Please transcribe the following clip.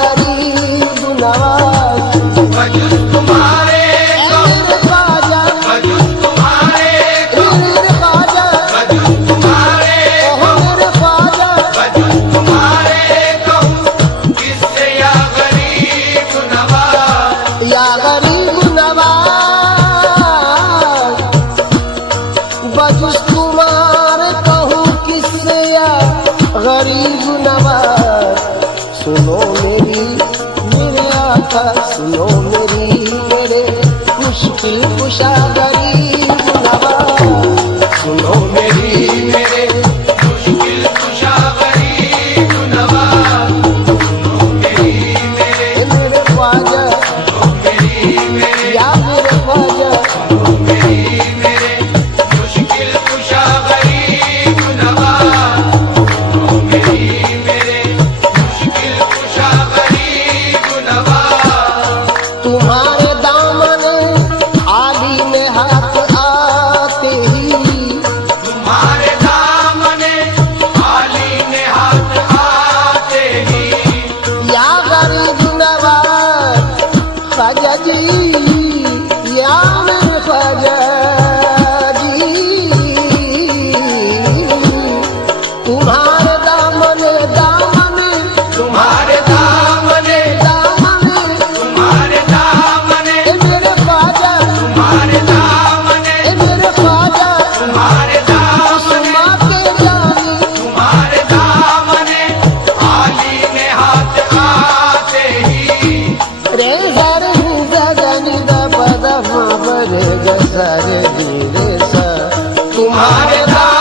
गरीब नवाज वजूद तुम्हारे मेरे ख्वाजा वजूद तुम्हारे मेरे ख्वाजा वजूद तुम्हारे ओहो मेरे ख्वाजा वजूद तुम्हारे कहूँ किससे या गरीब नवाज या गरीब नवाज बजुज तुम्हारे कहूँ किससे या गरीब नवाज सुनो मेरे आका सुनो मेरे मुश्किल कुशा गरीब नवाज सुनो मेरे मुश्किल कुशा गरीब नवाज मेरे ख्वाजा या मेरे ख्वाजा मेरे मुश्किल कुशा गरीब नवाज मेरे मुश्किल कुशा गरीब नवाज तुम्हारे दामन आली ने हाथ आते ही तुम्हारे दामने आली ने हाथ आते ही या गरीब नवाज ख्वाजा जी या मेरे ख्वाजा जी तुम्हारे दामन तुम्हारे दामने तुम्हारे दामने ए मेरे ख्वाजा तुम्हारे दामने ए मेरे ख्वाजा तुम्हारे दामने सुमा के जानी तुम्हारे दामने आली ने हाथ आते ही रे सर गगन द पद मा बर ग सर दी रे सा तुम्हारे दामने